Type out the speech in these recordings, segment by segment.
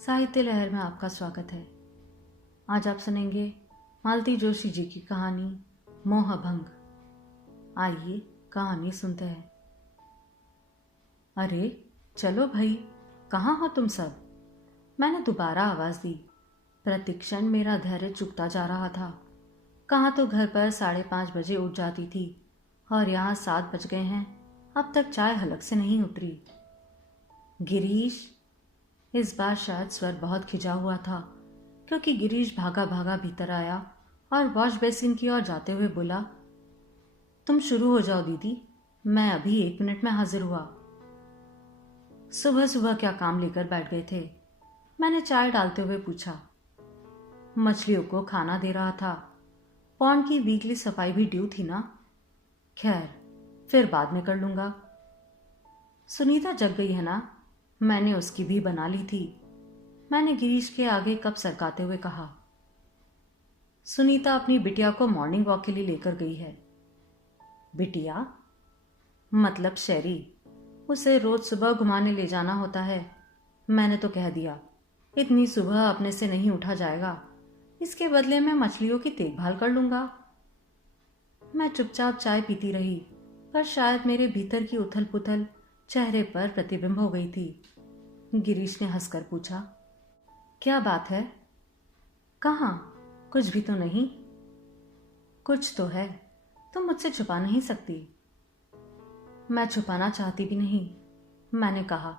साहित्य लहर में आपका स्वागत है। आज आप सुनेंगे मालती जोशी जी की कहानी मोहभंग। आइए कहानी सुनते हैं। अरे चलो भाई, कहाँ हो तुम सब? मैंने दोबारा आवाज दी। प्रतिक्षण मेरा धैर्य चुकता जा रहा था। कहाँ तो घर पर 5:30 बजे उठ जाती थी और यहाँ 7 बज गए हैं, अब तक चाय हलक से नहीं उतरी। गिरीश, इस बार शायद स्वर बहुत खिंचा हुआ था, क्योंकि गिरीश भागा भागा भीतर आया और वॉश बेसिन की ओर जाते हुए बोला, तुम शुरू हो जाओ दीदी, मैं अभी 1 मिनट में हाजिर हुआ। सुबह सुबह क्या काम लेकर बैठ गए थे? मैंने चाय डालते हुए पूछा। मछलियों को खाना दे रहा था। पॉन्ड की वीकली सफाई भी ड्यू थी ना। खैर, फिर बाद में कर लूंगा। सुनीता जग गई है ना? मैंने उसकी भी बना ली थी। मैंने गिरीश के आगे कप सरकाते हुए कहा। सुनीता अपनी बिटिया को मॉर्निंग वॉक के लिए लेकर गई है। बिटिया मतलब शेरी, उसे रोज सुबह घुमाने ले जाना होता है। मैंने तो कह दिया, इतनी सुबह अपने से नहीं उठा जाएगा, इसके बदले में मछलियों की देखभाल कर लूंगा। मैं चुपचाप चाय पीती रही, पर शायद मेरे भीतर की उथल पुथल चेहरे पर प्रतिबिंब हो गई थी। गिरीश ने हंसकर पूछा, क्या बात है? कहाँ? कुछ भी तो नहीं। कुछ तो है, तुम मुझसे छुपा नहीं सकती। मैं छुपाना चाहती भी नहीं, मैंने कहा।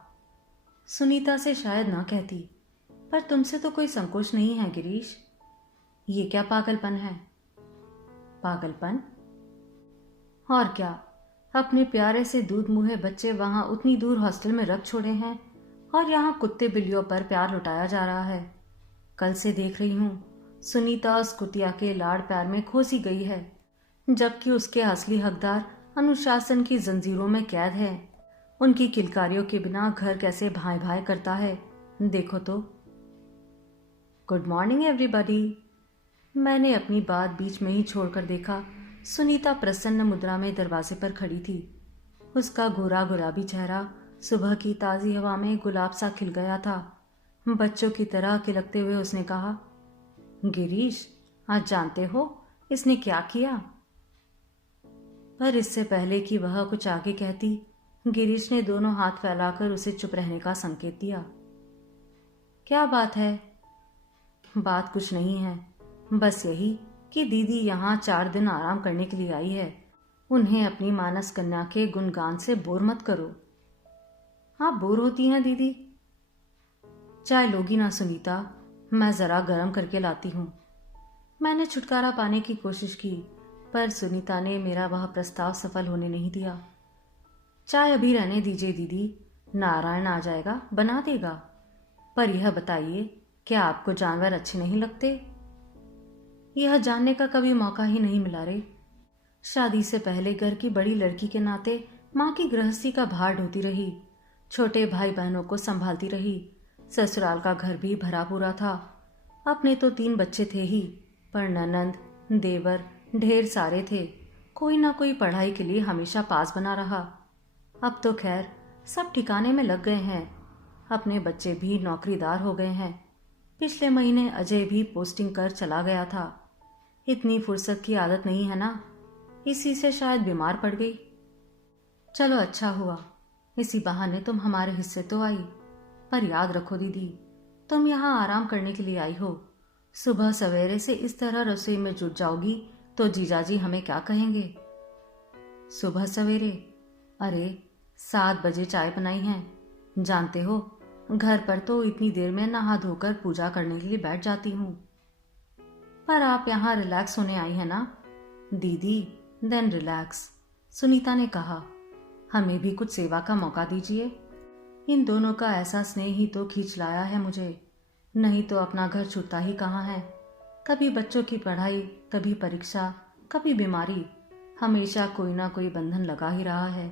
सुनीता से शायद ना कहती, पर तुमसे तो कोई संकोच नहीं है गिरीश। ये क्या पागलपन है? पागलपन? और क्या, अपने प्यारे से दूध मुहे बच्चे वहां उतनी दूर हॉस्टल में रख छोड़े हैं और यहाँ कुत्ते बिल्लियों पर प्यार लुटाया जा रहा है। कल से देख रही हूँ, सुनीता उस कुतिया के लाड़ प्यार में खोसी गई है, जबकि उसके असली हकदार अनुशासन की जंजीरों में कैद है। उनकी किलकारियों के बिना घर कैसे भाई भाई करता है, देखो तो। Good morning everybody. मैंने अपनी बात बीच में ही छोड़कर देखा। सुनीता प्रसन्न मुद्रा में दरवाजे पर खड़ी थी। उसका गोरा गुलाबी चेहरा सुबह की ताजी हवा में गुलाब सा खिल गया था। बच्चों की तरह खिलकते हुए उसने कहा, गिरीश, आज जानते हो इसने क्या किया? पर इससे पहले कि वह कुछ आगे कहती, गिरीश ने दोनों हाथ फैलाकर उसे चुप रहने का संकेत दिया। क्या बात है? बात कुछ नहीं है, बस यही कि दीदी यहाँ 4 दिन आराम करने के लिए आई है। उन्हें अपनी मानस कन्या के गुणगान से बोर मत करो। आप बोर होती हैं दीदी? चाय लोगी ना सुनीता? मैं जरा गर्म करके लाती हूँ। मैंने छुटकारा पाने की कोशिश की, पर सुनीता ने मेरा वह प्रस्ताव सफल होने नहीं दिया। चाय अभी रहने दीजिए दीदी, नारायण आ जाएगा, बना देगा। पर यह बताइए, क्या आपको जानवर अच्छे नहीं लगते? यह जानने का कभी मौका ही नहीं मिला रे। शादी से पहले घर की बड़ी लड़की के नाते माँ की गृहस्थी का भार ढोती रही, छोटे भाई बहनों को संभालती रही। ससुराल का घर भी भरा पूरा था। अपने तो 3 बच्चे थे ही, पर ननंद देवर ढेर सारे थे। कोई ना कोई पढ़ाई के लिए हमेशा पास बना रहा। अब तो खैर सब ठिकाने में लग गए हैं। अपने बच्चे भी नौकरीदार हो गए हैं। पिछले महीने अजय भी पोस्टिंग कर चला गया था। इतनी फुर्सत की आदत नहीं है ना, इसी से शायद बीमार पड़ गई। चलो अच्छा हुआ, इसी बहाने तुम हमारे हिस्से तो आई। पर याद रखो दीदी, तुम यहाँ आराम करने के लिए आई हो। सुबह सवेरे से इस तरह रसोई में जुट जाओगी तो जीजाजी हमें क्या कहेंगे? सुबह सवेरे? अरे 7 बजे चाय बनाई है। जानते हो, घर पर तो इतनी देर में नहा धोकर पूजा करने के लिए बैठ जाती हूँ। पर आप यहाँ रिलैक्स होने आई है ना दीदी? देन रिलैक्स, सुनीता ने कहा। हमें भी कुछ सेवा का मौका दीजिए। इन दोनों का ऐसा स्नेह ही तो खींच लाया है मुझे, नहीं तो अपना घर छूटता ही कहाँ है। कभी बच्चों की पढ़ाई, कभी परीक्षा, कभी बीमारी, हमेशा कोई ना कोई बंधन लगा ही रहा है।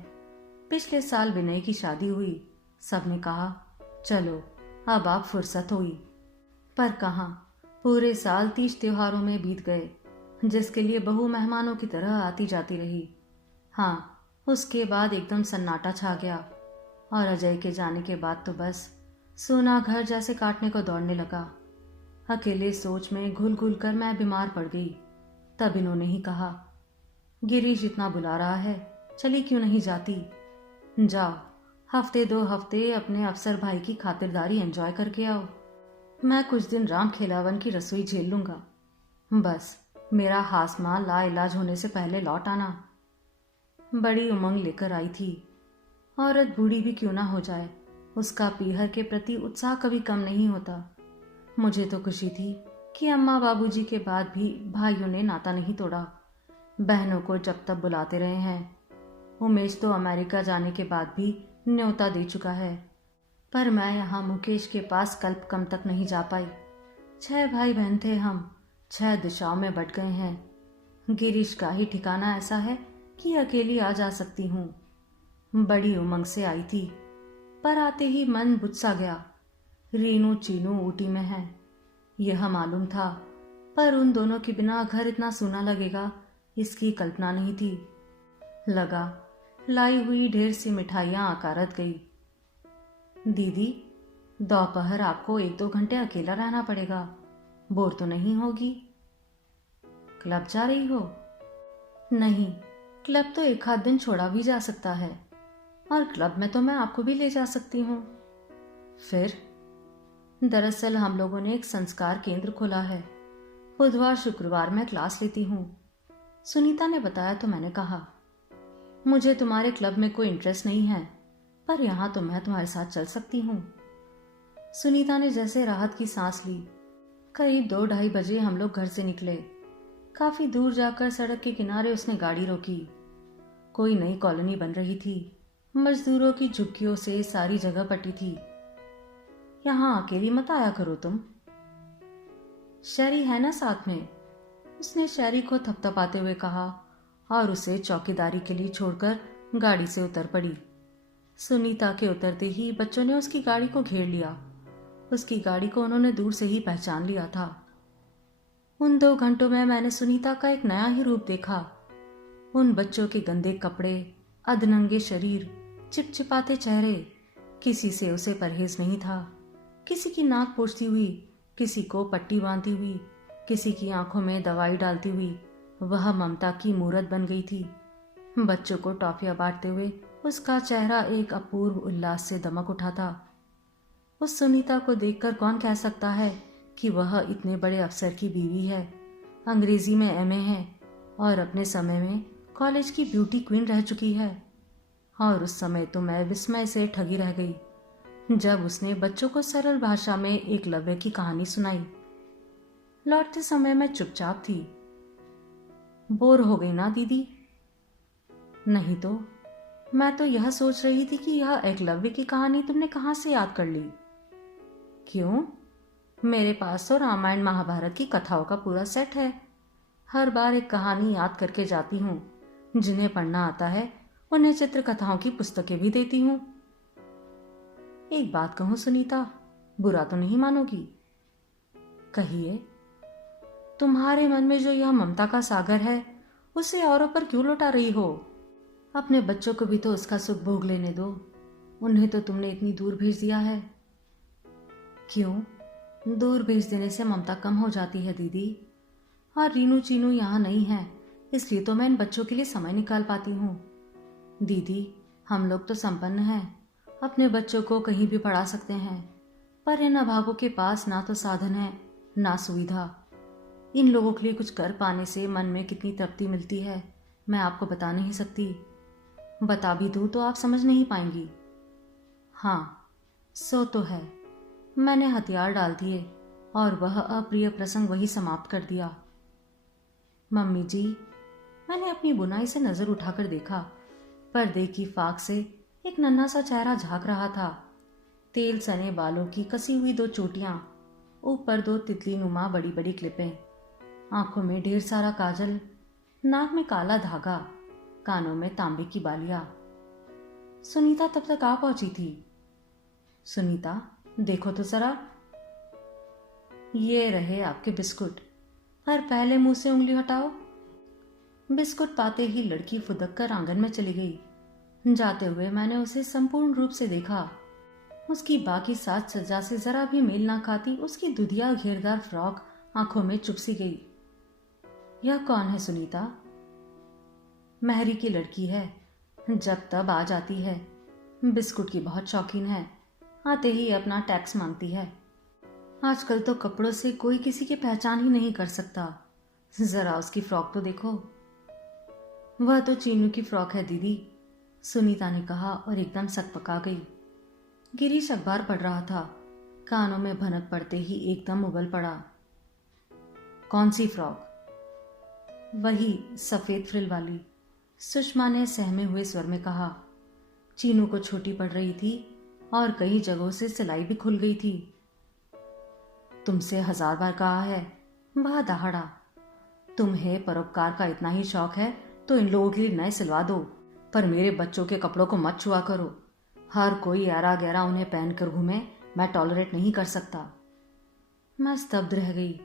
पिछले साल विनय की शादी हुई, सबने कहा चलो अब आप फुर्सत हुई, पर कहाँ, पूरे साल 30 त्योहारों में बीत गए, जिसके लिए बहू मेहमानों की तरह आती जाती रही। हाँ, उसके बाद एकदम सन्नाटा छा गया, और अजय के जाने के बाद तो बस सोना घर जैसे काटने को दौड़ने लगा। अकेले सोच में घुल घुल कर मैं बीमार पड़ गई। तब इन्होंने ही कहा, गिरीश इतना बुला रहा है, चली क्यों नहीं जाती? जाओ, हफ्ते 2 हफ्ते अपने अफसर भाई की खातिरदारी एंजॉय करके आओ। मैं कुछ दिन राम खेलावन की रसोई झेल लूंगा। बस मेरा हासमा ला इलाज होने से पहले लौट आना। बड़ी उमंग लेकर आई थी। औरत बूढ़ी भी क्यों ना हो जाए, उसका पीहर के प्रति उत्साह कभी कम नहीं होता। मुझे तो खुशी थी कि अम्मा बाबूजी के बाद भी भाइयों ने नाता नहीं तोड़ा। बहनों को जब तक बुलाते रहे हैं। उमेश तो अमेरिका जाने के बाद भी न्योता दे चुका है, पर मैं यहाँ मुकेश के पास कल्प कम तक नहीं जा पाई। 6 भाई बहन थे हम, 6 दिशाओं में बट गए हैं। गिरीश का ही ठिकाना ऐसा है कि अकेली आ जा सकती हूँ। बड़ी उमंग से आई थी, पर आते ही मन बुझ सा गया। रीनू चीनू ऊटी में है, यह मालूम था, पर उन दोनों के बिना घर इतना सूना लगेगा इसकी कल्पना नहीं थी। लगा लाई हुई ढेर सी मिठाइयां आकारत गई। दीदी, दोपहर आपको 1-2 घंटे अकेला रहना पड़ेगा, बोर तो नहीं होगी? क्लब जा रही हो? नहीं, क्लब तो 1 आध दिन छोड़ा भी जा सकता है, और क्लब में तो मैं आपको भी ले जा सकती हूँ। फिर दरअसल हम लोगों ने एक संस्कार केंद्र खोला है। बुधवार शुक्रवार मैं क्लास लेती हूँ। सुनीता ने बताया तो मैंने कहा, मुझे तुम्हारे क्लब में कोई इंटरेस्ट नहीं है, पर यहाँ तो मैं तुम्हारे साथ चल सकती हूँ। सुनीता ने जैसे राहत की सांस ली। करीब 2-2:30 बजे हम लोग घर से निकले। काफी दूर जाकर सड़क के किनारे उसने गाड़ी रोकी। कोई नई कॉलोनी बन रही थी। मजदूरों की झुग्गियों से सारी जगह पटी थी। यहाँ अकेली मत आया करो तुम। शैरी है ना साथ में? उसने शैरी को थपथपाते हुए कहा और उसे चौकीदारी के लिए छोड़कर गाड़ी से उतर पड़ी। सुनीता के उतरते ही बच्चों ने उसकी गाड़ी को घेर लिया। उसकी गाड़ी को उन्होंने दूर से ही पहचान लिया था। उन 2 घंटों में मैंने सुनीता का एक नया ही रूप देखा। उन बच्चों के गंदे कपड़े, अधनंगे शरीर, चिपचिपाते चेहरे, किसी से उसे परहेज नहीं था। किसी की नाक पोंछती हुई, किसी को पट्टी बांधती हुई, किसी की आंखों में दवाई डालती हुई वह ममता की मूरत बन गई थी। बच्चों को टॉफियां बांटते हुए उसका चेहरा एक अपूर्व उल्लास से दमक उठा था। उस सुनीता को देखकर कौन कह सकता है कि वह इतने बड़े अफसर की बीवी है, अंग्रेजी में एमए है और अपने समय में कॉलेज की ब्यूटी क्वीन रह चुकी है। और उस समय तो मैं विस्मय से ठगी रह गई जब उसने बच्चों को सरल भाषा में एकलव्य की कहानी सुनाई। लौटते समय मैं चुपचाप थी। बोर हो गई ना दीदी? नहीं तो, मैं तो यह सोच रही थी कि यह एकलव्य की कहानी तुमने कहां से याद कर ली? क्यों? मेरे पास तो रामायण महाभारत की कथाओं का पूरा सेट है। हर बार एक कहानी याद करके जाती हूँ। जिन्हें पढ़ना आता है उन्हें चित्र कथाओं की पुस्तकें भी देती हूँ। एक बात कहूं सुनीता, बुरा तो नहीं मानोगी? कहिए। तुम्हारे मन में जो यह ममता का सागर है उसे औरों पर क्यों लौटा रही हो? अपने बच्चों को भी तो उसका सुख भोग लेने दो। उन्हें तो तुमने इतनी दूर भेज दिया है। क्यों? दूर भेज देने से ममता कम हो जाती है दीदी। और रीनू चीनू यहाँ नहीं है, इसलिए तो मैं इन बच्चों के लिए समय निकाल पाती हूँ। दीदी, हम लोग तो संपन्न हैं, अपने बच्चों को कहीं भी पढ़ा सकते हैं, पर इन अभागों के पास ना तो साधन है ना सुविधा। इन लोगों के लिए कुछ कर पाने से मन में कितनी तृप्ति मिलती है मैं आपको बता नहीं सकती। बता भी दूँ तो आप समझ नहीं पाएंगी। हाँ, सो तो है। मैंने हथियार डाल दिए और वह अप्रिय प्रसंग वही समाप्त कर दिया। मम्मी जी, मैंने अपनी बुनाई से नजर उठाकर देखा। पर्दे की फाक से एक नन्हा सा चेहरा झांक रहा था। तेल सने बालों की कसी हुई 2 चोटियां, ऊपर 2 तितली नुमा बड़ी बड़ी क्लिपें, आंखों में ढेर सारा काजल, नाक में काला धागा, कानों में तांबे की बालियां। सुनीता तब तक आ पहुंची थी। सुनीता, देखो तो जरा। ये रहे आपके बिस्कुट, पर पहले मुंह से उंगली हटाओ। बिस्कुट पाते ही लड़की फुदक कर आंगन में चली गई। जाते हुए मैंने उसे संपूर्ण रूप से देखा। उसकी बाकी साज सज्जा से जरा भी मेल ना खाती उसकी दुधिया घेरदार फ्रॉक आंखों में चुभ सी गई। यह कौन है सुनीता? महरी की लड़की है, जब तब आ जाती है। बिस्कुट की बहुत शौकीन है, आते ही अपना टैक्स मांगती है। आजकल तो कपड़ों से कोई किसी की पहचान ही नहीं कर सकता। जरा उसकी फ्रॉक तो देखो। वह तो चीनू की फ्रॉक है दीदी, सुनीता ने कहा और एकदम सकपका गई। गिरीश अखबार पढ़ रहा था, कानों में भनक पड़ते ही एकदम उबल पड़ा। कौन सी फ्रॉक? वही सफेद फ्रिल वाली, सुषमा ने सहमे हुए स्वर में कहा। चीनू को छोटी पड़ रही थी और कई जगहों से सिलाई भी खुल गई थी। तुमसे 1000 बार कहा है, वह दहाड़ा। तुम्हें परोपकार का इतना ही शौक है तो इन लोगों के लिए नए सिलवा दो, पर मेरे बच्चों के कपड़ों को मत छुआ करो। हर कोई ऐरा गैरा उन्हें पहनकर घूमे, मैं टॉलरेट नहीं कर सकता। मैं स्तब्ध रह गई।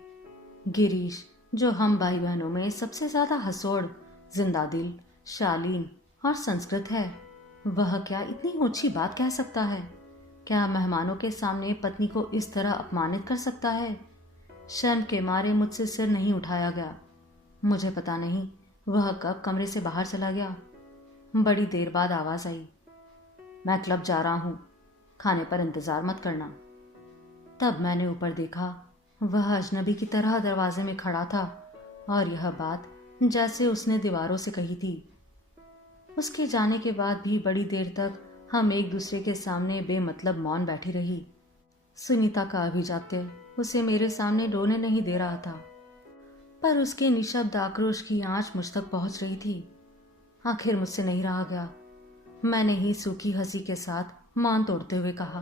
गिरीश, जो हम भाई बहनों में सबसे ज्यादा हंसोड़, जिंदा दिल, शालीन और संस्कृत है, वह क्या इतनी ऊंची बात कह सकता है? क्या मेहमानों के सामने पत्नी को इस तरह अपमानित कर सकता है? शर्म के मारे मुझसे सिर नहीं उठाया गया। मुझे पता नहीं वह कब कमरे से बाहर चला गया। बड़ी देर बाद आवाज आई, मैं क्लब जा रहा हूं, खाने पर इंतजार मत करना। तब मैंने ऊपर देखा, वह अजनबी की तरह दरवाजे में खड़ा था और यह बात जैसे उसने दीवारों से कही थी। उसके जाने के बाद भी बड़ी देर तक हम एक दूसरे के सामने बेमतलब मौन बैठी रही। सुनीता का अभिजात्य उसे मेरे सामने रोने नहीं दे रहा था, पर उसके निशब्द आक्रोश की आंच मुझ तक पहुंच रही थी। आखिर मुझसे नहीं रहा गया। मैंने ही सूखी हंसी के साथ मौन तोड़ते हुए कहा,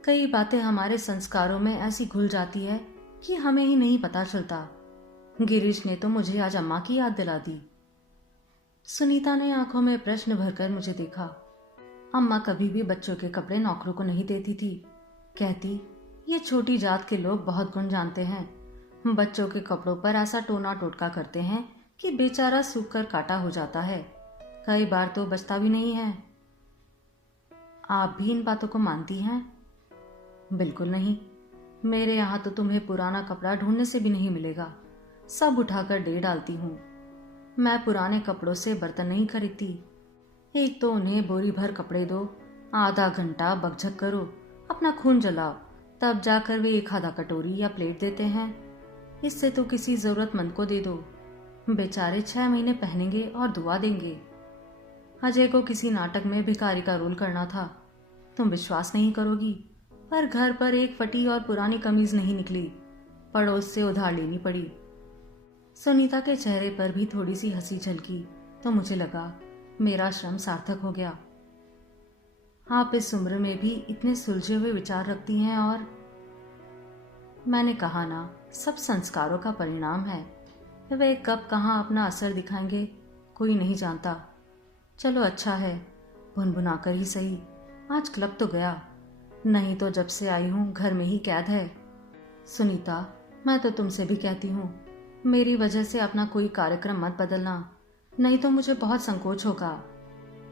कई बातें हमारे संस्कारों में ऐसी घुल जाती है कि हमें ही नहीं पता चलता। गिरीश ने तो मुझे आज अम्मा की याद दिला दी। सुनीता ने आंखों में प्रश्न भरकर मुझे देखा। अम्मा कभी भी बच्चों के कपड़े नौकरों को नहीं देती थी। कहती, ये छोटी जात के लोग बहुत गुण जानते हैं, बच्चों के कपड़ों पर ऐसा टोना टोटका करते हैं कि बेचारा सूख कर काटा हो जाता है, कई बार तो बचता भी नहीं है। आप भी इन बातों को मानती हैं? बिल्कुल नहीं। मेरे यहाँ तो तुम्हें पुराना कपड़ा ढूंढने से भी नहीं मिलेगा, सब उठाकर दे डालती हूँ। मैं पुराने कपड़ों से बर्तन नहीं खरीदती। एक तो उन्हें बोरी भर कपड़े दो, आधा घंटा बकझक करो, अपना खून जलाओ, तब जाकर वे एक आधा कटोरी या प्लेट देते हैं। इससे तो किसी जरूरतमंद को दे दो, बेचारे 6 महीने पहनेंगे और दुआ देंगे। अजय को किसी नाटक में भिखारी का रोल करना था। तुम विश्वास नहीं करोगी, पर घर पर एक फटी और पुरानी कमीज नहीं निकली, पड़ोस से उधार लेनी पड़ी। सुनीता के चेहरे पर भी थोड़ी सी हंसी झलकी तो मुझे लगा मेरा श्रम सार्थक हो गया। आप इस उम्र में भी इतने सुलझे हुए विचार रखती हैं। और मैंने कहा ना, सब संस्कारों का परिणाम है। वे कब कहाँ अपना असर दिखाएंगे कोई नहीं जानता। चलो अच्छा है, भुनभुना कर ही सही, आज क्लब तो गया, नहीं तो जब से आई हूं घर में ही कैद है। सुनीता, मैं तो तुमसे भी कहती हूँ, मेरी वजह से अपना कोई कार्यक्रम मत बदलना, नहीं तो मुझे बहुत संकोच होगा।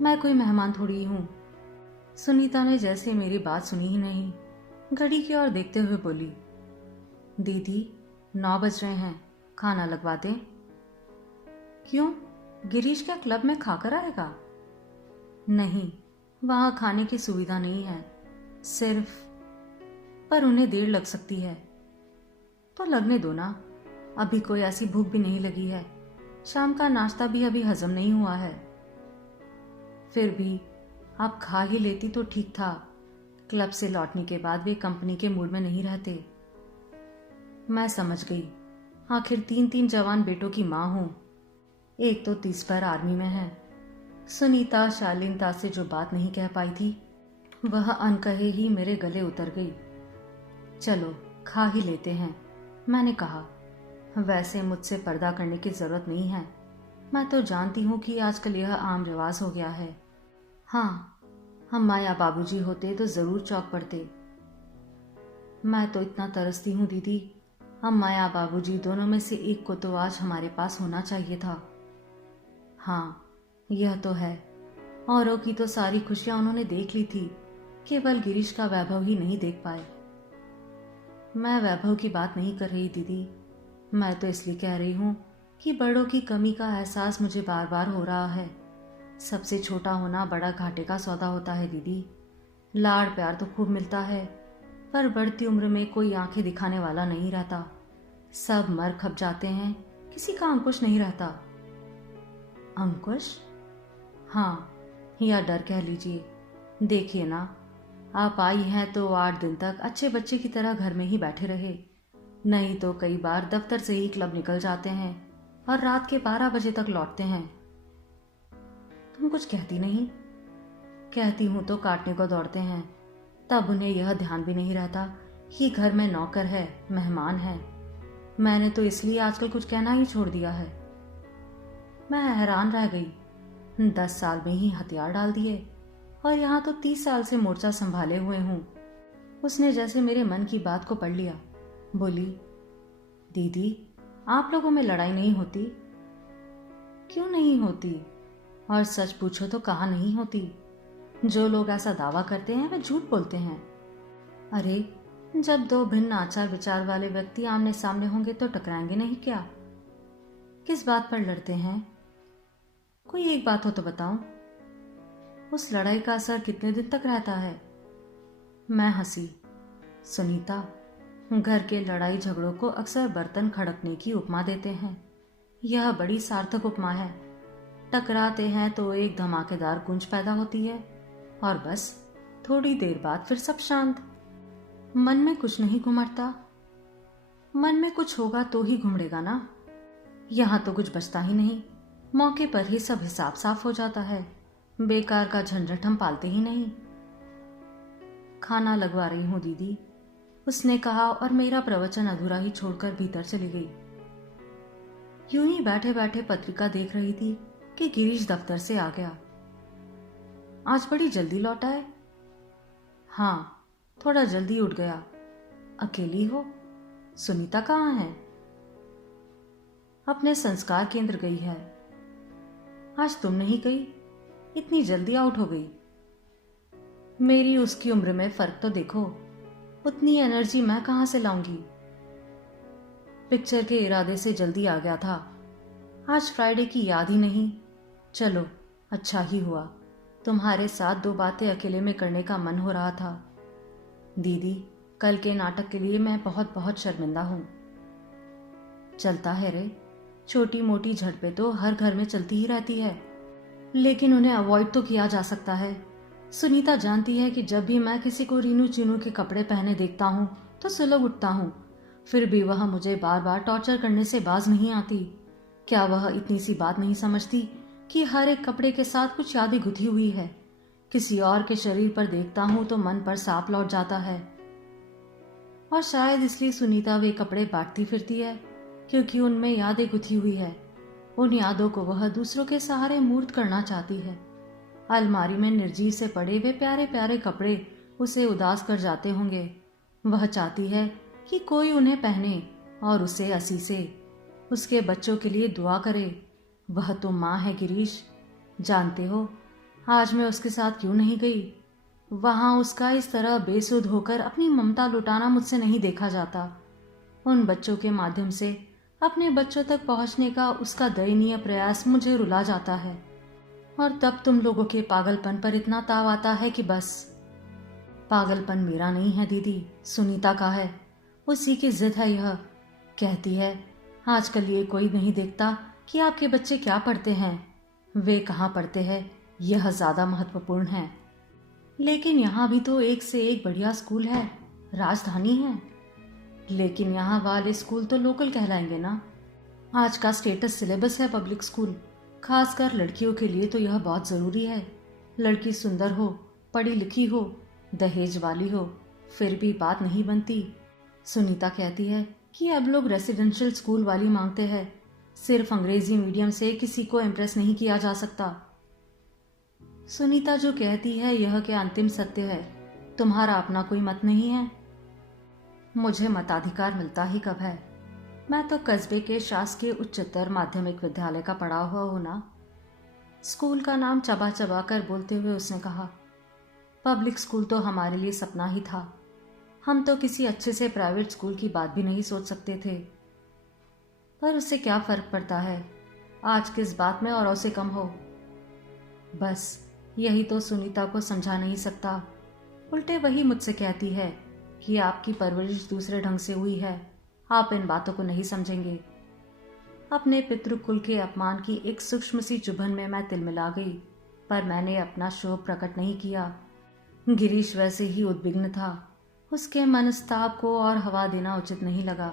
मैं कोई मेहमान थोड़ी ही हूँ। सुनीता ने जैसे मेरी बात सुनी ही नहीं, घड़ी की ओर देखते हुए बोली, दीदी 9 बज रहे हैं, खाना लगवा दें? क्यों, गिरीश क्या क्लब में खाकर आएगा? नहीं, वहां खाने की सुविधा नहीं है, सिर्फ, पर उन्हें देर लग सकती है। तो लगने दो ना, अभी कोई ऐसी भूख भी नहीं लगी है, शाम का नाश्ता भी अभी हजम नहीं हुआ है। फिर भी आप खा ही लेती तो ठीक था, क्लब से लौटने के बाद वे कंपनी के मूड में नहीं रहते। मैं समझ गई, आखिर 3 जवान बेटों की माँ हूं, एक तो 30 पर आर्मी में है। सुनीता शालीनता से जो बात नहीं कह पाई थी, वह अनकहे ही मेरे गले उतर गई। चलो खा ही लेते हैं, मैंने कहा। वैसे मुझसे पर्दा करने की जरूरत नहीं है, मैं तो जानती हूँ कि आजकल यह आम रिवाज हो गया है। हाँ, अम्मा या बाबूजी होते तो जरूर चौंक पड़ते। मैं तो इतना तरसती हूँ दीदी, अम्मा या बाबूजी दोनों में से एक को तो आज हमारे पास होना चाहिए था। हाँ, यह तो है, औरों की तो सारी खुशियां उन्होंने देख ली थी, केवल गिरीश का वैभव ही नहीं देख पाए। मैं वैभव की बात नहीं कर रही दीदी, मैं तो इसलिए कह रही हूँ कि बड़ों की कमी का एहसास मुझे बार बार हो रहा है। सबसे छोटा होना बड़ा घाटे का सौदा होता है दीदी। लाड़ प्यार तो खूब मिलता है, पर बढ़ती उम्र में कोई आंखें दिखाने वाला नहीं रहता। सब मर खप जाते हैं, किसी का अंकुश नहीं रहता। अंकुश? हाँ, या डर कह लीजिए। देखिए ना, आप आई हैं तो 8 दिन तक अच्छे बच्चे की तरह घर में ही बैठे रहे, नहीं तो कई बार दफ्तर से ही क्लब निकल जाते हैं और रात के 12 बजे तक लौटते हैं। तुम कुछ कहती नहीं? कहती हूं तो काटने को दौड़ते हैं। तब उन्हें यह ध्यान भी नहीं रहता कि घर में नौकर है, मेहमान है। मैंने तो इसलिए आजकल कुछ कहना ही छोड़ दिया है। मैं हैरान रह गई। 10 साल में ही हथियार डाल दिए और यहाँ तो 30 साल से मोर्चा संभाले हुए हूं। उसने जैसे मेरे मन की बात को पढ़ लिया। बोली, दीदी, आप लोगों में लड़ाई नहीं होती? क्यों नहीं होती? और सच पूछो तो कहाँ नहीं होती। जो लोग ऐसा दावा करते हैं वे झूठ बोलते हैं। अरे, जब दो भिन्न आचार विचार वाले व्यक्ति आमने सामने होंगे तो टकराएंगे नहीं क्या? किस बात पर लड़ते हैं? कोई एक बात हो तो बताओ। उस लड़ाई का असर कितने दिन तक रहता है? मैं हंसी। सुनीता, घर के लड़ाई झगड़ों को अक्सर बर्तन खड़कने की उपमा देते हैं। यह बड़ी सार्थक उपमा है। टकराते हैं तो एक धमाकेदार गूंज पैदा होती है और बस थोड़ी देर बाद फिर सब शांत। मन में कुछ नहीं घुमड़ता। मन में कुछ होगा तो ही घुमड़ेगा ना। यहां तो कुछ बचता ही नहीं। मौके पर ही सब हिसाब साफ हो जाता है। बेकार का झंझट हम पालते ही नहीं। खाना लगवा रही हूं दीदी, उसने कहा और मेरा प्रवचन अधूरा ही छोड़कर भीतर चली गई। यूं ही बैठे बैठे पत्रिका देख रही थी कि गिरीश दफ्तर से आ गया। आज बड़ी जल्दी लौटा है? हाँ, थोड़ा जल्दी उठ गया। अकेली हो? सुनीता कहाँ है? अपने संस्कार केंद्र गई है। आज तुम नहीं गई? इतनी जल्दी आउट हो गई। मेरी उसकी उम्र में फर्क तो देखो। उतनी एनर्जी मैं कहां से लाऊंगी? पिक्चर के इरादे से जल्दी आ गया था। आज फ्राइडे की याद ही नहीं। चलो, अच्छा ही हुआ। तुम्हारे साथ 2 बातें अकेले में करने का मन हो रहा था। दीदी, कल के नाटक के लिए मैं बहुत बहुत शर्मिंदा हूं। चलता है रे, छोटी मोटी झड़पें तो हर घर में चलती ही रहती है, लेकिन उन्हें अवॉइड तो किया जा सकता है। सुनीता जानती है कि जब भी मैं किसी को रीनू चीनू के कपड़े पहने देखता हूँ तो सुलग उठता हूँ, फिर भी वह मुझे बार बार टॉर्चर करने से बाज नहीं आती। क्या वह इतनी सी बात नहीं समझती कि हर एक कपड़े के साथ कुछ यादें गुथी हुई है? किसी और के शरीर पर देखता हूं तो मन पर सांप लौट जाता है। और शायद इसलिए सुनीता वे कपड़े बांटती फिरती है, क्योंकि उनमें यादें गुथी हुई है। उन यादों को वह दूसरों के सहारे मूर्त करना चाहती है। अलमारी में निर्जीव से पड़े वे प्यारे प्यारे कपड़े उसे उदास कर जाते होंगे। वह चाहती है कि कोई उन्हें पहने और उसे हंसी से उसके बच्चों के लिए दुआ करे। वह तो माँ है गिरीश। जानते हो, आज मैं उसके साथ क्यों नहीं गई? वहां उसका इस तरह बेसुध होकर अपनी ममता लुटाना मुझसे नहीं देखा जाता। उन बच्चों के माध्यम से अपने बच्चों तक पहुंचने का उसका दयनीय प्रयास मुझे रुला जाता है। और तब तुम लोगों के पागलपन पर इतना ताव आता है कि बस। पागलपन मेरा नहीं है दीदी, सुनीता का है। उसी की जिद है यह। कहती है, आजकल ये कोई नहीं देखता कि आपके बच्चे क्या पढ़ते हैं, वे कहाँ पढ़ते हैं, यह ज्यादा महत्वपूर्ण है। लेकिन यहाँ भी तो एक से एक बढ़िया स्कूल है, राजधानी है। लेकिन यहाँ वाले स्कूल तो लोकल कहलाएंगे ना। आज का स्टेटस सिलेबस है पब्लिक स्कूल। खासकर लड़कियों के लिए तो यह बहुत जरूरी है। लड़की सुंदर हो, पढ़ी लिखी हो, दहेज वाली हो, फिर भी बात नहीं बनती। सुनीता कहती है कि अब लोग रेसिडेंशियल स्कूल वाली मांगते हैं। सिर्फ अंग्रेजी मीडियम से किसी को इम्प्रेस नहीं किया जा सकता। सुनीता जो कहती है यह क्या अंतिम सत्य है? तुम्हारा अपना कोई मत नहीं है? मुझे मताधिकार मिलता ही कब है? मैं तो कस्बे के शासकीय उच्चतर माध्यमिक विद्यालय का पढ़ा हुआ हूं ना। स्कूल का नाम चबा चबा कर बोलते हुए उसने कहा। पब्लिक स्कूल तो हमारे लिए सपना ही था। हम तो किसी अच्छे से प्राइवेट स्कूल की बात भी नहीं सोच सकते थे। पर उससे क्या फर्क पड़ता है, आज किस बात में औरों से कम हो। बस यही तो सुनीता को समझा नहीं सकता। उल्टे वही मुझसे कहती है कि आपकी परवरिश दूसरे ढंग से हुई है, आप इन बातों को नहीं समझेंगे। अपने पितृकुल के अपमान की एक सूक्ष्म सी चुभन में मैं तिलमिला गई, पर मैंने अपना शोक प्रकट नहीं किया। गिरीश वैसे ही उद्विग्न था। उसके मनस्ताप को और हवा देना उचित नहीं लगा।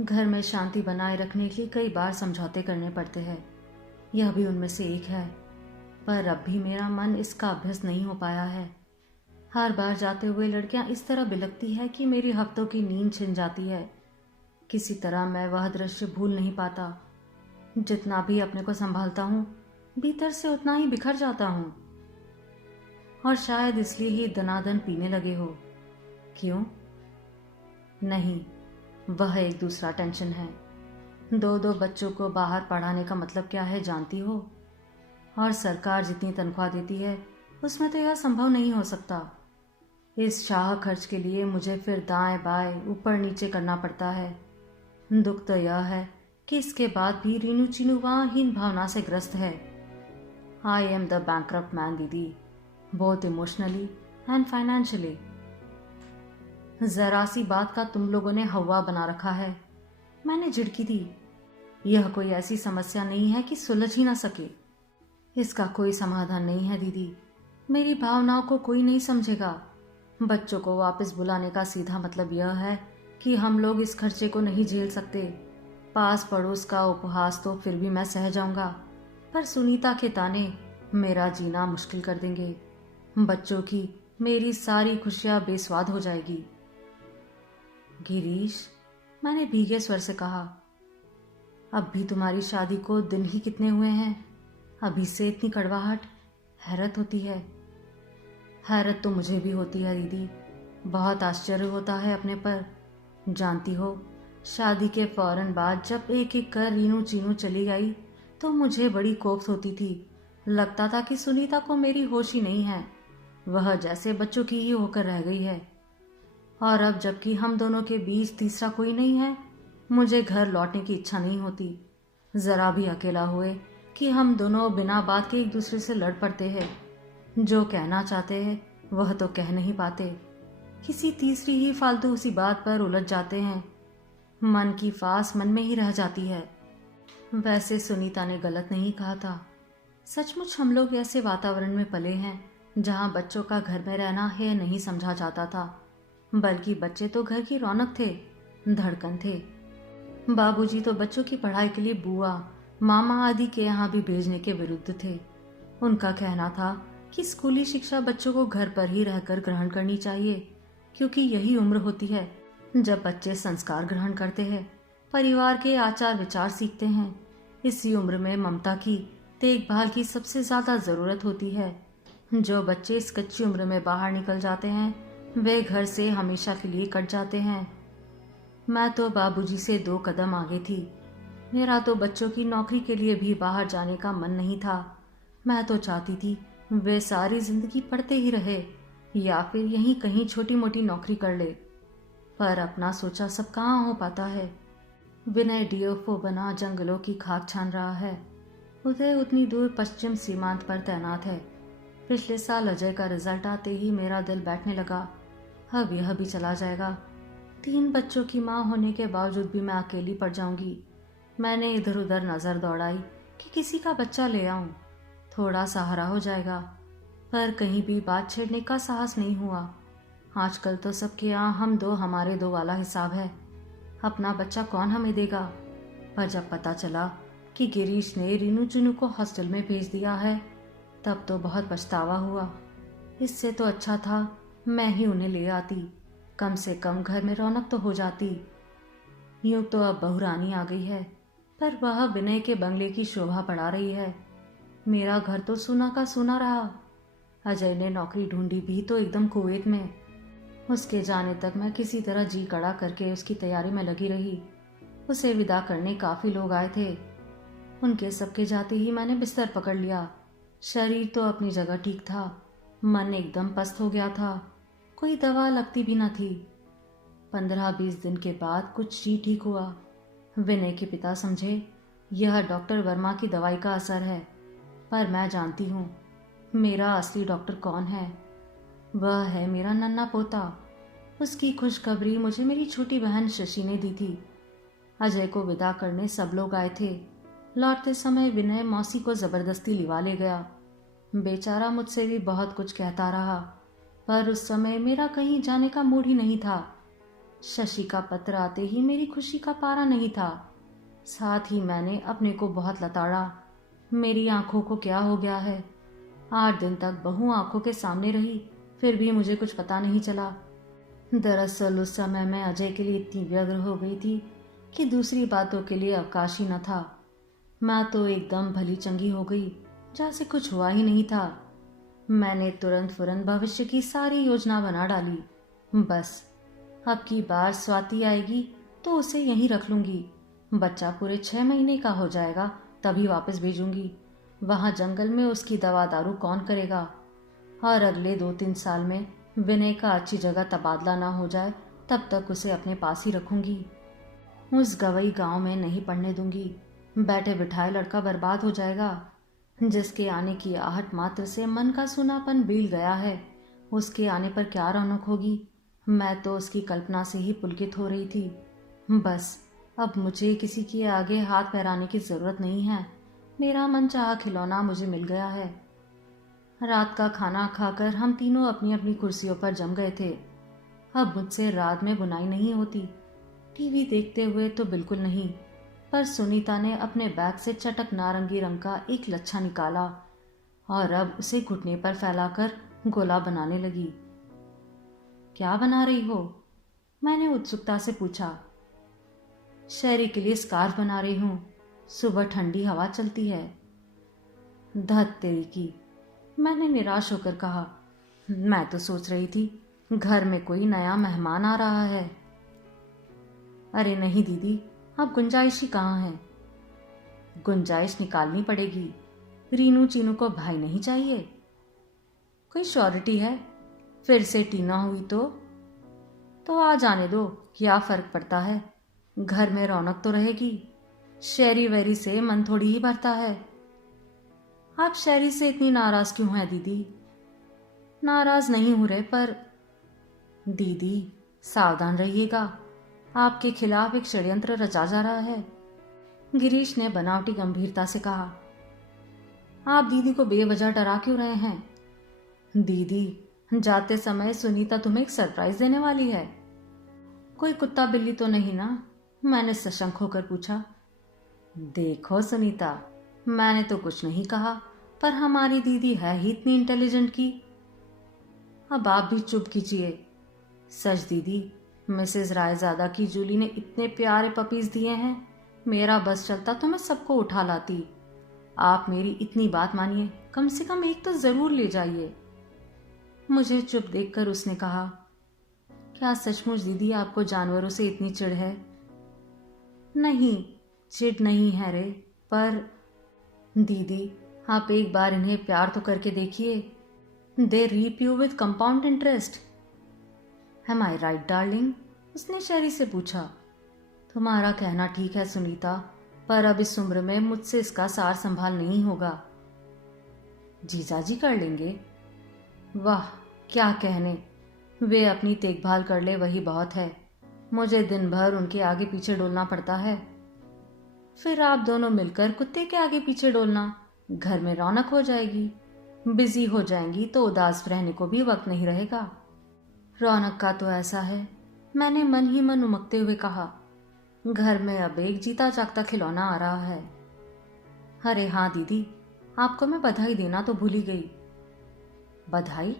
घर में शांति बनाए रखने के लिए कई बार समझौते करने पड़ते हैं, यह भी उनमें से एक है। पर अब भी मेरा मन इसका अभ्यस्त नहीं हो पाया है। हर बार जाते हुए लड़कियां इस तरह बिलखती है कि मेरी हफ्तों की नींद छिन जाती है। किसी तरह मैं वह दृश्य भूल नहीं पाता। जितना भी अपने को संभालता हूँ, भीतर से उतना ही बिखर जाता हूँ। और शायद इसलिए ही दनादन पीने लगे हो। क्यों? नहीं, वह एक दूसरा टेंशन है। दो बच्चों को बाहर पढ़ाने का मतलब क्या है जानती हो? और सरकार जितनी तनख्वाह देती है उसमें तो यह संभव नहीं हो सकता। इस शाह खर्च के लिए मुझे फिर दाएं बाएं ऊपर नीचे करना पड़ता है। दुख तो यह है कि इसके बाद भी रीनू चीनू हीन भावना से ग्रस्त है। I am the bankrupt man दीदी, बोथ इमोशनली एंड फाइनेंशियली। जरा सी बात का तुम लोगों ने हवा बना रखा है। मैंने झिड़की दी। यह कोई ऐसी समस्या नहीं है कि सुलझ ही ना सके। इसका कोई समाधान नहीं है दीदी। मेरी भावनाओं को कोई नहीं समझेगा। बच्चों को वापस बुलाने का सीधा मतलब यह है कि हम लोग इस खर्चे को नहीं झेल सकते। पास पड़ोस का उपहास तो फिर भी मैं सह जाऊंगा, पर सुनीता के ताने मेरा जीना मुश्किल कर देंगे। बच्चों की मेरी सारी खुशियां बेस्वाद हो जाएगी। गिरीश, मैंने भीगे स्वर से कहा, अब भी तुम्हारी शादी को दिन ही कितने हुए हैं, अभी से इतनी कड़वाहट। हैरत होती है। हैरत तो मुझे भी होती है दीदी। बहुत आश्चर्य होता है अपने पर। जानती हो, शादी के फौरन बाद जब एक एक कर रीनू चीनू चली गई तो मुझे बड़ी कोफ्त होती थी। लगता था कि सुनीता को मेरी होश ही नहीं है, वह जैसे बच्चों की ही होकर रह गई है। और अब जबकि हम दोनों के बीच तीसरा कोई नहीं है, मुझे घर लौटने की इच्छा नहीं होती। जरा भी अकेला हुए कि हम दोनों बिना बात के एक दूसरे से लड़ पड़ते हैं। जो कहना चाहते हैं वह तो कह नहीं पाते, किसी तीसरी ही फालतू सी बात पर उलझ जाते हैं। मन की फास मन में ही रह जाती है। वैसे सुनीता ने गलत नहीं कहा था। सचमुच हम लोग ऐसे वातावरण में पले हैं जहां बच्चों का घर में रहना है नहीं समझा जाता था, बल्कि बच्चे तो घर की रौनक थे, धड़कन थे। बाबूजी तो बच्चों की पढ़ाई के लिए बुआ, मामा आदि के यहाँ भी भेजने के विरुद्ध थे। उनका कहना था कि स्कूली शिक्षा बच्चों को घर पर ही रहकर ग्रहण करनी चाहिए, क्योंकि यही उम्र होती है जब बच्चे संस्कार ग्रहण करते हैं, परिवार के आचार विचार सीखते हैं। इसी उम्र में ममता की, देखभाल की सबसे ज्यादा जरूरत होती है। जो बच्चे इस कच्ची उम्र में बाहर निकल जाते हैं वे घर से हमेशा के लिए कट जाते हैं। मैं तो बाबूजी से 2 कदम आगे थी। मेरा तो बच्चों की नौकरी के लिए भी बाहर जाने का मन नहीं था। मैं तो चाहती थी वे सारी जिंदगी पढ़ते ही रहे या फिर यहीं कहीं छोटी मोटी नौकरी कर ले। पर अपना सोचा सब कहाँ हो पाता है। विनय डीएफओ बना जंगलों की खाक छान रहा है। उदय उतनी दूर पश्चिम सीमांत पर तैनात है। पिछले साल अजय का रिजल्ट आते ही मेरा दिल बैठने लगा। अब यह भी चला जाएगा। 3 बच्चों की माँ होने के बावजूद भी मैं अकेली पड़ जाऊंगी। मैंने इधर उधर नजर दौड़ाई कि किसी का बच्चा ले आऊं, थोड़ा सहारा हो जाएगा, पर कहीं भी बात छेड़ने का साहस नहीं हुआ। आजकल तो सबके यहाँ हम 2 हमारे 2 वाला हिसाब है। अपना बच्चा कौन हमें देगा। पर जब पता चला कि गिरीश ने रीनू चुनू को हॉस्टल में भेज दिया है, तब तो बहुत पछतावा हुआ। इससे तो अच्छा था मैं ही उन्हें ले आती, कम से कम घर में रौनक तो हो जाती। यूं तो अब बहुरानी आ गई है, पर वह विनय के बंगले की शोभा बढ़ा रही है। मेरा घर तो सूना का सूना रहा। अजय ने नौकरी ढूंढी भी तो एकदम कुवैत में। उसके जाने तक मैं किसी तरह जी कड़ा करके उसकी तैयारी में लगी रही। उसे विदा करने काफी लोग आए थे। उनके सबके जाते ही मैंने बिस्तर पकड़ लिया। शरीर तो अपनी जगह ठीक था, मन एकदम पस्त हो गया था। कोई दवा लगती भी न थी। 15-20 दिन के बाद कुछ जी ठीक हुआ। विनय के पिता समझे यह डॉक्टर वर्मा की दवाई का असर है, पर मैं जानती हूँ मेरा असली डॉक्टर कौन है। वह है मेरा नन्हा पोता। उसकी खुशखबरी मुझे मेरी छोटी बहन शशि ने दी थी। अजय को विदा करने सब लोग आए थे। लौटते समय विनय मौसी को जबरदस्ती लिवा ले गया। बेचारा मुझसे भी बहुत कुछ कहता रहा, पर उस समय मेरा कहीं जाने का मूड ही नहीं था। शशि का पत्र आते ही मेरी खुशी का पारा नहीं था। साथ ही मैंने अपने को बहुत लताड़ा। मेरी आंखों को क्या हो गया है? 8 दिन तक बहू आंखों के सामने रही, फिर भी मुझे कुछ पता नहीं चला। दरअसल उस समय मैं अजय के लिए इतनी व्यग्र हो गई थी कि दूसरी बातों के लिए अवकाश ही न था। मैं तो एकदम भली चंगी हो गई, जैसे कुछ हुआ ही नहीं था। मैंने तुरंत फुरंत भविष्य की सारी योजना बना डाली। बस अब की बार स्वाति आएगी तो उसे यहीं रख लूंगी। बच्चा पूरे 6 महीने का हो जाएगा तभी वापस भेजूंगी। वहां जंगल में उसकी दवा दारू कौन करेगा? और अगले 2-3 साल में विनय का अच्छी जगह तबादला ना हो जाए तब तक उसे अपने पास ही रखूंगी। उस गवई गांव में नहीं पढ़ने दूंगी। बैठे बिठाए लड़का बर्बाद हो जाएगा। जिसके आने की आहट मात्र से मन का सूनापन बील गया है, उसके आने पर क्या रौनक होगी? मैं तो उसकी कल्पना से ही पुलकित हो रही थी। बस अब मुझे किसी के आगे हाथ फहराने की जरूरत नहीं है। मेरा मनचाहा खिलौना मुझे मिल गया है। रात का खाना खाकर हम तीनों अपनी अपनी कुर्सियों पर जम गए थे। अब मुझसे रात में बुनाई नहीं होती। टीवी देखते हुए तो बिल्कुल नहीं, पर सुनीता ने अपने बैग से चटक नारंगी रंग का एक लच्छा निकाला और अब उसे घुटने पर फैलाकर गोला बनाने लगी। क्या बना रही हो? मैंने उत्सुकता से पूछा। शहरी के लिए स्कार्फ बना रही हूं। सुबह ठंडी हवा चलती है। धत तेरी की, मैंने निराश होकर कहा। मैं तो सोच रही थी घर में कोई नया मेहमान आ रहा है। अरे नहीं दीदी, अब गुंजाइश ही कहाँ है? गुंजाइश निकालनी पड़ेगी। रीनू चीनू को भाई नहीं चाहिए? कोई श्योरिटी है? फिर से टीना हुई तो आ जाने दो, क्या फर्क पड़ता है? घर में रौनक तो रहेगी। शहरी वैरी से मन थोड़ी ही भरता है। आप शहरी से इतनी नाराज क्यों हैं दीदी? नाराज नहीं हो रहे, पर दीदी सावधान रहिएगा, आपके खिलाफ एक षड्यंत्र रचा जा रहा है। गिरीश ने बनावटी गंभीरता से कहा। आप दीदी को बेवजह डरा क्यों रहे हैं? दीदी, जाते समय सुनीता तुम्हें एक सरप्राइज देने वाली है। कोई कुत्ता बिल्ली तो नहीं ना? मैंने सशंक होकर पूछा। देखो सुनीता, मैंने तो कुछ नहीं कहा, पर हमारी दीदी है ही इतनी इंटेलिजेंट की। अब आप भी चुप कीजिए। सच दीदी, मिसेस रायजादा की जूली ने इतने प्यारे पपीज दिए हैं, मेरा बस चलता तो मैं सबको उठा लाती। आप मेरी इतनी बात मानिए, कम से कम एक तो जरूर ले जाइए। मुझे चुप देखकर उसने कहा, क्या सचमुच दीदी आपको जानवरों से इतनी चिढ़ है? नहीं, चिढ़ नहीं है रे, पर दीदी आप एक बार इन्हें प्यार तो करके देखिए। They reap you with compound interest. Am I right darling? उसने शहरी से पूछा। तुम्हारा कहना ठीक है सुनीता, पर अब इस उम्र में मुझसे इसका सार संभाल नहीं होगा। जीजाजी कर लेंगे? वाह क्या कहने, वे अपनी देखभाल कर ले वही बहुत है। मुझे दिन भर उनके आगे पीछे डोलना पड़ता है। फिर आप दोनों मिलकर कुत्ते के आगे पीछे डोलना, घर में रौनक हो जाएगी। बिजी हो जाएंगी तो उदास रहने को भी वक्त नहीं रहेगा। रौनक का तो ऐसा है, मैंने मन ही मन उमकते हुए कहा। घर में अब एक जीता जागता खिलौना आ रहा है। अरे हाँ दीदी, आपको मैं बधाई देना तो भूल ही गई। बधाई?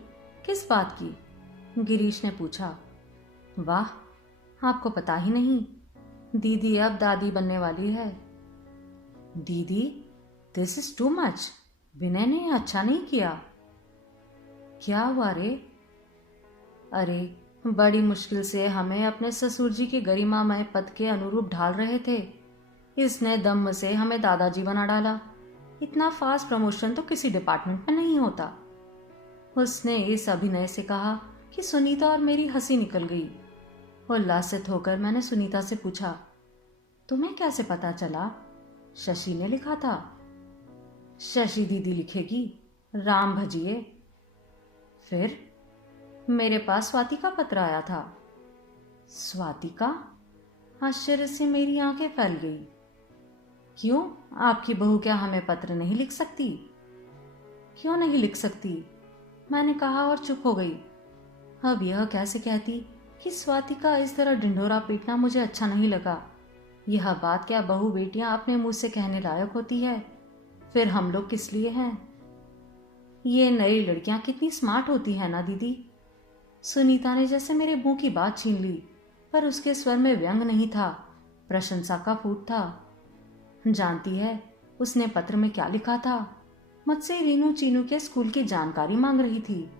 किस बात की? गिरीश ने पूछा। वाह, आपको पता ही नहीं, दीदी अब दादी बनने वाली है। दीदी, दिस इज टू मच। विनय ने अच्छा नहीं किया। क्या हुआ रे? अरे बड़ी मुश्किल से हमें अपने ससुर जी के गरिमामय पद के अनुरूप ढाल रहे थे, इसने दम से हमें दादाजी बना डाला। इतना फास्ट प्रमोशन तो किसी डिपार्टमेंट में नहीं होता। उसने इस अभिनय से कहा कि सुनीता और मेरी हंसी निकल गई। उल्लासित होकर मैंने सुनीता से पूछा, तुम्हें कैसे पता चला? शशि ने लिखा था। शशि दीदी लिखेगी, राम भजिए। फिर मेरे पास स्वाति का पत्र आया था। स्वाति का? आश्चर्य से मेरी आंखें फैल गई। क्यों, आपकी बहू क्या हमें पत्र नहीं लिख सकती? क्यों नहीं लिख सकती, मैंने कहा और चुप हो गई। अब यह कैसे कहती कि स्वाति का इस तरह ढिंढोरा पीटना मुझे अच्छा नहीं लगा। यह बात क्या बहू बेटियां अपने मुंह से कहने लायक होती है? फिर हम लोग किस लिए हैं? ये नई लड़कियां कितनी स्मार्ट होती है ना दीदी। सुनीता ने जैसे मेरे मुंह की बात छीन ली, पर उसके स्वर में व्यंग नहीं था, प्रशंसा का फूट था। जानती है उसने पत्र में क्या लिखा था? मुझसे रीनू चीनू के स्कूल की जानकारी मांग रही थी।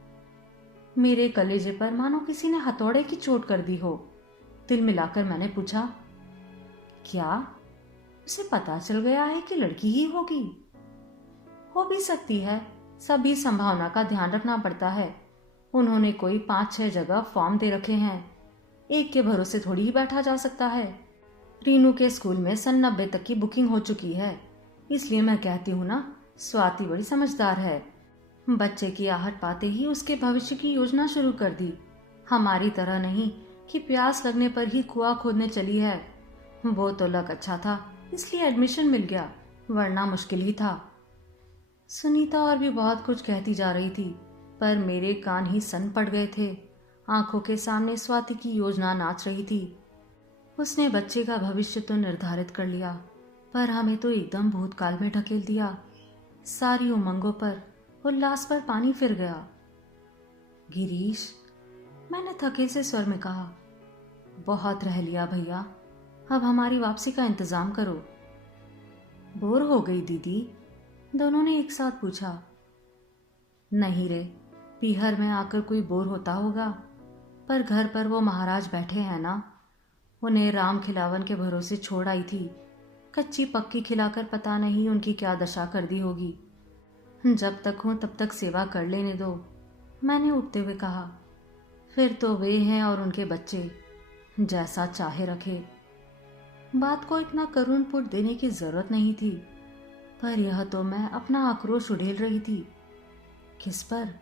मेरे कलेजे पर मानो किसी ने हथौड़े की चोट कर दी हो। दिल मिलाकर मैंने पूछा, क्या उसे पता चल गया है कि लड़की ही होगी? हो भी सकती है, सभी संभावना का ध्यान रखना पड़ता है। उन्होंने कोई 5-6 जगह फॉर्म दे रखे हैं, एक के भरोसे थोड़ी ही बैठा जा सकता है। रीनू के स्कूल में सन 90 तक की बुकिंग हो चुकी है, इसलिए मैं कहती हूँ ना, स्वाति बड़ी समझदार है। बच्चे की आहट पाते ही उसके भविष्य की योजना शुरू कर दी। हमारी तरह नहीं कि प्यास लगने पर ही कुआं खोदने चली है। वो तो लक अच्छा था इसलिए एडमिशन मिल गया, वरना मुश्किल ही था। सुनीता और भी बहुत कुछ कहती जा रही थी, पर मेरे कान ही सन पड़ गए थे। आंखों के सामने स्वाति की योजना नाच रही थी। उसने बच्चे का भविष्य तो निर्धारित कर लिया, पर हमें तो एकदम भूतकाल में ढकेल दिया। सारी उमंगों पर, उल्लास पर पानी फिर गया। गिरीश, मैंने थके से स्वर में कहा, बहुत रह लिया भैया, अब हमारी वापसी का इंतजाम करो। बोर हो गई दीदी? दोनों ने एक साथ पूछा। नहीं रे, पीहर में आकर कोई बोर होता होगा, पर घर पर वो महाराज बैठे हैं ना, उन्हें राम खिलावन के भरोसे छोड़ आई थी। कच्ची पक्की खिलाकर पता नहीं उनकी क्या दशा कर दी होगी। जब तक हूं तब तक सेवा कर लेने दो, मैंने उठते हुए कहा। फिर तो वे हैं और उनके बच्चे, जैसा चाहे रखे। बात को इतना करुण पुट देने की जरूरत नहीं थी, पर यह तो मैं अपना आक्रोश उड़ेल रही थी। किस पर?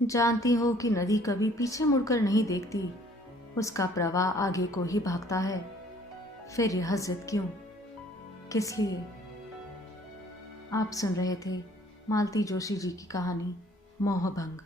जानती हो कि नदी कभी पीछे मुड़कर नहीं देखती, उसका प्रवाह आगे को ही भागता है। फिर यह जिद क्यों, किस लिए? आप सुन रहे थे मालती जोशी जी की कहानी मोहभंग।